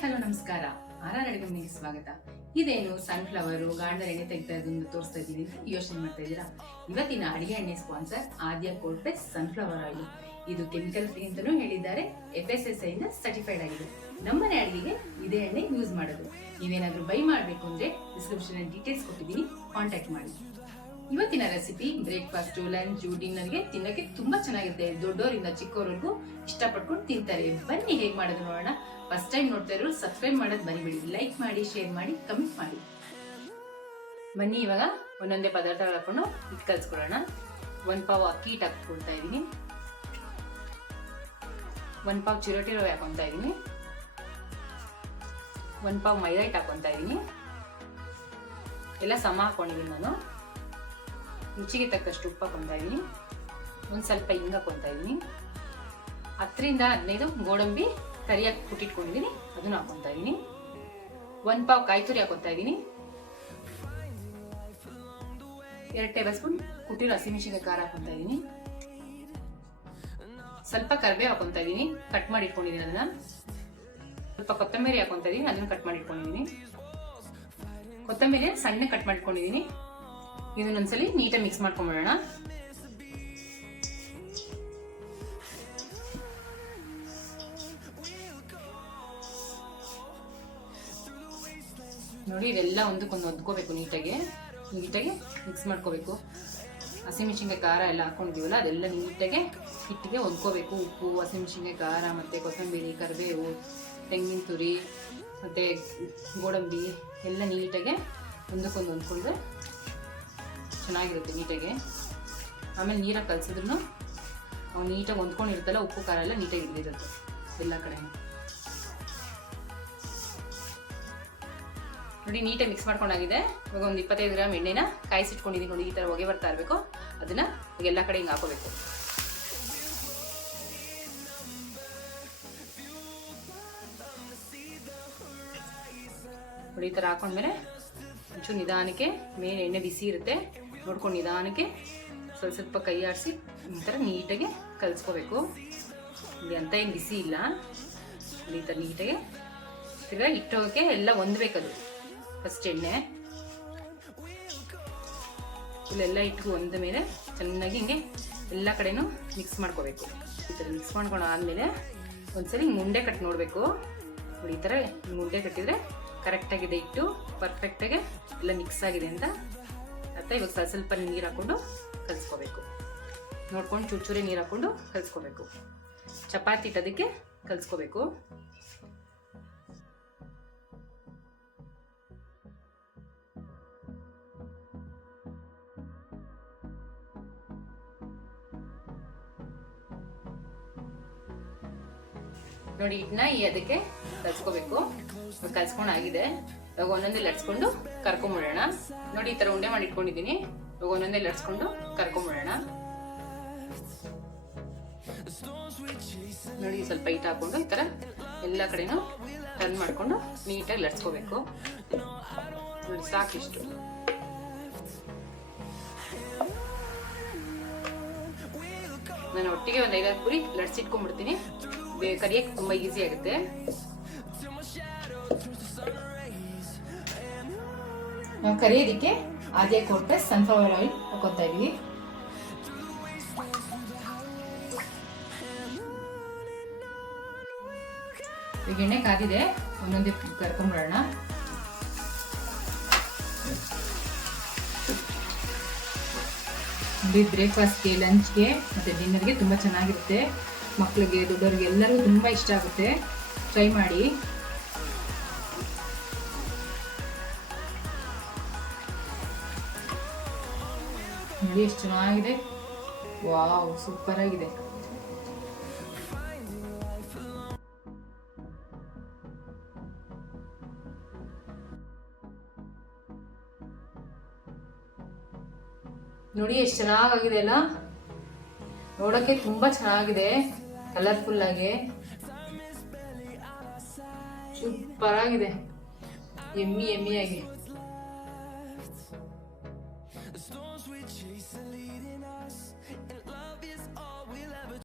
Hello ನಮಸ್ಕಾರ. ಅಡುಗೆಮನೆಗೆ ಸ್ವಾಗತ. ಇದೇನು ಸನ್ಫ್ಲವರು ಗಾಂಡರ್ ಎಣ್ಣೆ ತೆಗ್ತಾ ಇರೋದನ್ನು ತೋರಿಸ್ತಾ ಇದ್ದೀವಿ ಅಂತ ಯೋಚನೆ ಮಾಡ್ತಾ ಇದ್ದೀರಾ? ಇವತ್ತಿನ ಅಡಿಗೆ ಎಣ್ಣೆ ಸ್ಪಾನ್ಸರ್ ಆದ್ಯ ಕೋಲ್ಡ್ ಪ್ರೆಸ್ ಸನ್ಫ್ಲವರ್ ಆಯಿಲ್. ಇದು ಕೆಮಿಕಲ್ ಫ್ರೀ ಅಂತಾನೂ ಹೇಳಿದ್ದಾರೆ, FSSAI ಇಂದ ಸರ್ಟಿಫೈಡ್ ಆಗಿದೆ. ನಮ್ಮನೆ ಅಡಿಗೆಗೆ ಇದೇ ಎಣ್ಣೆ ಯೂಸ್ ಮಾಡೋದು. ನೀವೇನಾದ್ರೂ ಬೈ ಮಾಡಬೇಕು ಅಂದ್ರೆ ಡಿಸ್ಕ್ರಿಪ್ಷನ್ ಅಲ್ಲಿ ಡೀಟೇಲ್ಸ್ ಕೊಟ್ಟಿದ್ದೀನಿ, ಕಾಂಟ್ಯಾಕ್ಟ್ ಮಾಡಿ. ಇವತ್ತಿನ ರೆಸಿಪಿ ಬ್ರೇಕ್ಫಾಸ್ಟ್, ಲಂಚ್, ಡಿನ್ನರ್ಗೆ ತಿನ್ನಕ್ಕೆ ತುಂಬಾ ಚೆನ್ನಾಗಿರುತ್ತೆ. ದೊಡ್ಡವರಿಂದ ಚಿಕ್ಕವರೆಗೂ ಇಷ್ಟಪಟ್ಕೊಂಡು ತಿಂತಾರೆ. ಬನ್ನಿ ಹೇಗೆ ಮಾಡೋದು ನೋಡೋಣ. ಫಸ್ಟ್ ಟೈಮ್ ನೋಡ್ತಾ ಇರೋರು ಸಬ್ಸ್ಕ್ರೈಬ್ ಮಾಡೋದು ಮರಿಬೇಡಿ. ಲೈಕ್ ಮಾಡಿ, ಶೇರ್ ಮಾಡಿ, ಕಮೆಂಟ್ ಮಾಡಿ. ಬನ್ನಿ ಇವಾಗ ಒಂದೊಂದೇ ಪದಾರ್ಥ ಹಾಕೊಂಡು ಹಿಟ್ಟು ಕಲ್ಸ್ಕೊಳ್ಳೋಣ. 1 ಪಾವ್ ಅಕ್ಕಿ ಹಿಟ್ಟು ಹಾಕೊಳ್ತಾ ಇದ್ದೀನಿ. 1 ಪಾವ್ ಚಿರೋಟಿ ರವೆ ಹಾಕೊಳ್ತಾ ಇದ್ದೀನಿ. 1 ಪಾವ್ ಮೈದಾ ಹಿಟ್ಟು ಹಾಕೊಳ್ತಾ ಇದ್ದೀನಿ. ಎಲ್ಲ ಸಮ ಹಾಕೊಂಡಿದ್ದೀನಿ ನಾನು. ರುಚಿಗೆ ತಕ್ಕಷ್ಟು ಉಪ್ಪು ಹಾಕೊಳ್ತಾ ಇದ್ದೀನಿ. ಒಂದು ಸ್ವಲ್ಪ ಹಿಂಗ ಹಾಕೊಳ್ತಾ ಇದ್ದೀನಿ. 10 ರಿಂದ 15 ಗೋಡಂಬಿ ಕರಿಯಾಗಿ ಕುಟ್ಟಿಟ್ಕೊಂಡಿದ್ದೀನಿ, ಅದನ್ನ ಹಾಕೊಳ್ತಾ ಇದ್ದೀನಿ. 1 ಪಾವ್ ಕಾಯಿ ತುರಿ ಹಾಕೊಳ್ತಾ ಇದ್ದೀನಿ. 2 ಟೇಬಲ್ ಸ್ಪೂನ್ ಕುಟ್ಟಿರೋ ಹಸಿಮೆಣಸಿನಕಾಯಿ ಖಾರ ಹಾಕೊಳ್ತಾ ಇದ್ದೀನಿ. ಸ್ವಲ್ಪ ಕರಿಬೇವು ಹಾಕೊಳ್ತಾ ಇದ್ದೀನಿ, ಕಟ್ ಮಾಡಿ ಇಟ್ಕೊಂಡಿದ್ದೀನಿ ಅದನ್ನ. ಸ್ವಲ್ಪ ಕೊತ್ತಂಬರಿ ಹಾಕೊಳ್ತಾ ಇದ್ದೀನಿ, ಅದನ್ನ ಕಟ್ ಮಾಡಿ ಇಟ್ಕೊಂಡಿದ್ದೀನಿ. ಕೊತ್ತಂಬರಿ ಸಣ್ಣ ಕಟ್ ಮಾಡಿಟ್ಕೊಂಡಿದ್ದೀನಿ. ಇದನ್ನೊಂದ್ಸಲಿ ನೀಟಾಗಿ ಮಿಕ್ಸ್ ಮಾಡ್ಕೊಂಡ್ಬಿಡೋಣ. ನೋಡಿ, ಇದೆಲ್ಲ ಒಂದಕ್ಕೊಂದು ಹೊಂದ್ಕೋಬೇಕು. ನೀಟಾಗಿ ಮಿಕ್ಸ್ ಮಾಡ್ಕೋಬೇಕು. ಹಸಿಮೆಣಸಿನ್ಕಾಯಿ ಖಾರ ಎಲ್ಲ ಹಾಕೊಂಡಿದ್ದೀವಲ್ಲ, ಅದೆಲ್ಲ ನೀಟಾಗಿ ಹಿಟ್ಟಿಗೆ ಹೊಂದ್ಕೋಬೇಕು. ಉಪ್ಪು, ಹಸಿಮೆಣಸಿನ್ಕಾಯಿ ಖಾರ, ಮತ್ತು ಕೊತ್ತಂಬರಿ, ಕರಿಬೇವು, ತೆಂಗಿನ ತುರಿ ಮತ್ತು ಗೋಡಂಬಿ ಎಲ್ಲ ನೀಟಾಗಿ ಒಂದಕ್ಕೊಂದು ಹೊಂದ್ಕೊಂಡ್ರೆ ಚೆನ್ನಾಗಿರುತ್ತೆ ನೀಟಾಗಿ. ಆಮೇಲೆ ನೀರಾಗಿ ಕಲಸಿದ್ರು ಅವು ನೀಟಾಗಿ ಹೊಂದ್ಕೊಂಡಿರುತ್ತಲ್ಲ, ಉಪ್ಪು ಖಾರ ಎಲ್ಲ ನೀಟಾಗಿ ಇದ್ದಿರುತ್ತೆ ಎಲ್ಲ ಕಡೆ. ನೋಡಿ, ನೀಟಾಗಿ ಮಿಕ್ಸ್ ಮಾಡ್ಕೊಂಡಾಗಿದೆ. ಇವಾಗ ಒಂದು 25 ಗ್ರಾಮ್ ಎಣ್ಣೆನ ಕಾಯಿಸಿಟ್ಕೊಂಡಿದ್ದೀನಿ. ನೋಡಿ, ಈ ಥರ ಹೊಗೆ ಬರ್ತಾ ಇರಬೇಕು. ಅದನ್ನ ಎಲ್ಲ ಕಡೆ ಹಿಂಗೆ ಹಾಕೋಬೇಕು. ನೋಡಿ, ಈ ಥರ ಹಾಕೊಂಡ್ಮೇಲೆ ಒಂಚೂರು ನಿಧಾನಕ್ಕೆ, ಮೇಲೆ ಎಣ್ಣೆ ಬಿಸಿ ಇರುತ್ತೆ ನೋಡ್ಕೊಂಡು ನಿಧಾನಕ್ಕೆ ಸ್ವಲ್ಪ ಕೈ ಆಡಿಸಿ ಈ ಥರ ನೀಟಾಗಿ ಕಲಿಸ್ಕೋಬೇಕು. ಇಲ್ಲಿ ಅಂತ ಏನು ಬಿಸಿ ಇಲ್ಲ. ಈ ಥರ ನೀಟಾಗಿ ತಿರ್ಗಾ ಇಟ್ಟೋಗಕ್ಕೆ ಎಲ್ಲ ಹೊಂದ್ಬೇಕದು. ಫಸ್ಟ್ ಎಣ್ಣೆ ಇಲ್ಲೆಲ್ಲ ಇಟ್ಟು ಹೊಂದ ಮೇಲೆ ಚೆನ್ನಾಗಿ ಹಿಂಗೆ ಎಲ್ಲ ಕಡೆನೂ ಮಿಕ್ಸ್ ಮಾಡ್ಕೋಬೇಕು. ಈ ಥರ ಮಿಕ್ಸ್ ಮಾಡ್ಕೊಂಡು ಆದಮೇಲೆ ಒಂದ್ಸರಿ ಹಿಂಗೆ ಉಂಡೆ ಕಟ್ ನೋಡಬೇಕು. ನೋಡಿ, ಈ ಥರ ಉಂಡೆ ಕಟ್ಟಿದರೆ ಕರೆಕ್ಟಾಗಿದೆ, ಇಟ್ಟು ಪರ್ಫೆಕ್ಟಾಗಿ ಎಲ್ಲ ಮಿಕ್ಸ್ ಆಗಿದೆ ಅಂತ ಅರ್ಥ. ಇವಾಗ ಸ್ವಲ್ಪ ನೀರು ಹಾಕ್ಕೊಂಡು ಕಲಿಸ್ಕೋಬೇಕು. ನೋಡ್ಕೊಂಡು ಚೂರೇ ನೀರು ಹಾಕ್ಕೊಂಡು ಕಲಿಸ್ಕೋಬೇಕು. ಚಪಾತಿ ಇಟ್ಟೋದಕ್ಕೆ ಕಲಿಸ್ಕೋಬೇಕು. ನೋಡಿ, ಇದನ್ನ ಅದಕ್ಕೆ ಕಲ್ಸ್ಕೋಬೇಕು. ಕಲ್ಸ್ಕೊಂಡು ಆಗಿದೆ. ಇವಾಗ ಒಂದೊಂದೇ ಲಟ್ಸ್ಕೊಂಡು ಕರ್ಕೊಂಬಿಡೋಣ. ನೋಡಿ, ಈ ಥರ ಉಂಡೆ ಮಾಡಿ ಇಟ್ಕೊಂಡಿದ್ದೀನಿ. ಇವಾಗ ಒಂದೊಂದೇ ಲಟ್ಸ್ಕೊಂಡು ಕರ್ಕೊಂಬಿಡೋಣ. ನೋಡಿ, ಸ್ವಲ್ಪ ಹಿಟ್ಟು ಹಾಕೊಂಡು ಈ ಥರ ಎಲ್ಲ ಕಡೆನೂ ಟರ್ನ್ ಮಾಡಿಕೊಂಡು ನೀಟಾಗಿ ಲಟ್ಸ್ಕೋಬೇಕು. ನೋಡಿ, ಸಾಕಿಷ್ಟು. ನಾನು ಒಟ್ಟಿಗೆ ಒಂದು 5-6 ಪುರಿ ಲಟ್ಸಿಟ್ಕೊಂಡ್ಬಿಡ್ತೀನಿ. ಕರಿಯಕ್ಕೆ ತುಂಬ ಈಸಿ ಆಗುತ್ತೆ. ನಾವು ಕರಿಯೋದಕ್ಕೆ ಆದ್ಯ ಕೋಲ್ಡ್ ಪ್ರೆಸ್ ಸನ್ಫ್ಲವರ್ ಆಯಿಲ್ ಹಾಕೋತಾ ಇದೀವಿ. ಈಗ ಎಣ್ಣೆ ಕಾದಿದೆ, ಒಂದೊಂದೇ ಕರ್ಕೊಂಡ್ಬಿಡೋಣ. ಬ್ರೇಕ್ಫಾಸ್ಟ್ಗೆ, ಲಂಚ್ಗೆ ಮತ್ತು ಡಿನ್ನರ್ಗೆ ತುಂಬ ಚೆನ್ನಾಗಿರುತ್ತೆ. ಮಕ್ಕಳಿಗೆ, ದೊಡ್ಡವರಿಗೆ ಎಲ್ಲರೂ ತುಂಬ ಇಷ್ಟ ಆಗುತ್ತೆ. ಟ್ರೈ ಮಾಡಿ. ನೋಡಿ, ಎಷ್ಟು ಚೆನ್ನಾಗಿದೆ. ವಾವ್, ಸೂಪರ್ ಆಗಿದೆ. ನೋಡಿ, ಎಷ್ಟು ಚೆನ್ನಾಗಿದೆ ಅಲ್ಲ. ನೋಡೋಕ್ಕೆ ತುಂಬಾ ಚೆನ್ನಾಗಿದೆ, ಕಲರ್ಫುಲ್ ಆಗಿ ಸೂಪರ್ ಆಗಿದೆ. ಎಮ್ಮಿ ಆಗಿ